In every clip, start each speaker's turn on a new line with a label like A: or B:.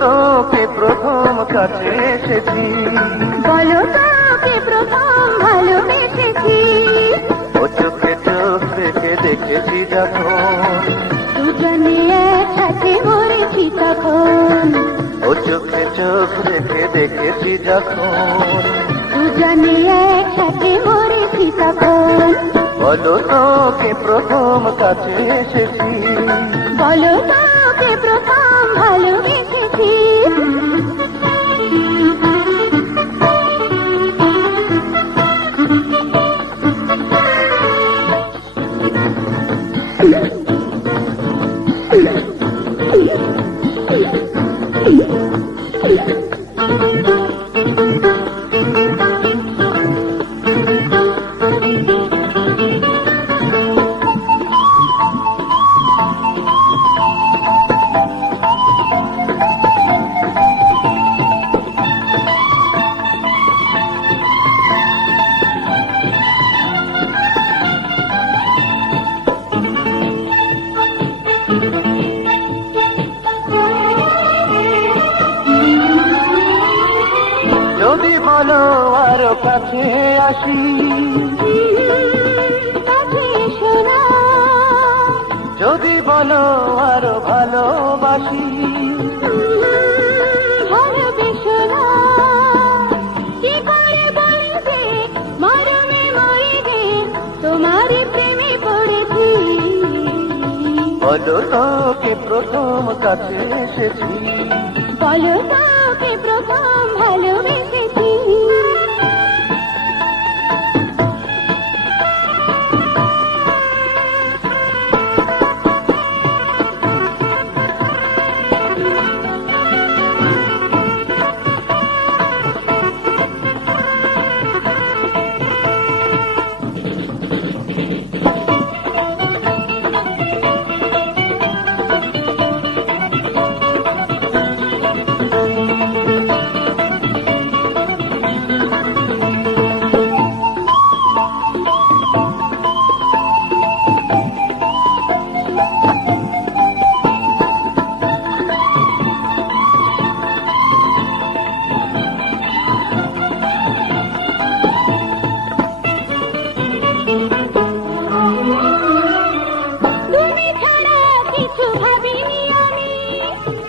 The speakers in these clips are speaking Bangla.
A: তোকে প্রথম কাছে এসেছি।
B: বলো তোকে প্রথম ভালোবেসেছি।
A: ও চোখে চোখ রেখে দেখেছি যখন।
B: দুজনে একসাথে মরেছি তখন।
A: ও চোখে চোখ রেখে দেখেছি যখন।
B: দুজনে একসাথে মরেছি তখন।
A: বলো তোকে প্রথম কাছে এসেছি।
B: বলো তোকে প্রথম ভালোবেসেছি। Hallelujah.
A: যদি বলো আরও কাছে আসি। যদি বলো আরও ভালোবাসি।
B: ভালোবেসো
A: বলো তোকে প্রথম কাছে এসেছি।
B: বলো তোকে প্রথম ভালোবেসেছি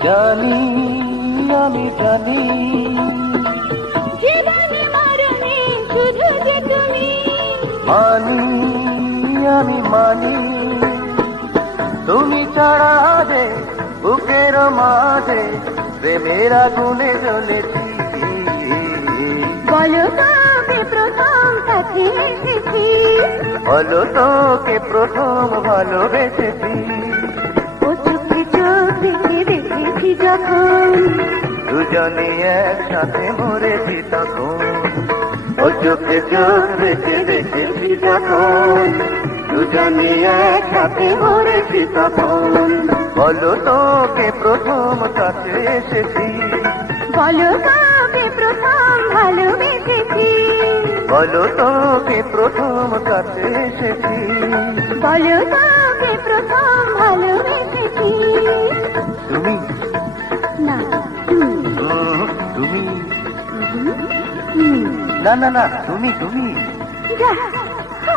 A: জানি আমি জানি। মানি আমি মানি। তুমি ছাড়া দে বুকের মাঝে প্রেমের আগুনে জ্বলেছি
B: বলো তবে প্রথম কাছে এসেছি
A: বলো তোকে প্রথম ভালোবেসেছি
B: ও চোখে দেখেছি যখন
A: দুজনে একসাথে মরেছি তখন ও চোখে দেখেছি তখন দুজনে একসাথে মরেছি তখন। বলো তোকে প্রথম কাছে এসেছি।
B: বলো তবে প্রথম ভালোবেসেছি।
A: বলো তোকে প্রথম কাছে এসেছি।
B: বলো তবে প্রথম ভালোবেসেছি।
A: তুমি?
B: না তুমি।
A: না না না তুমি তুমি।
B: যা।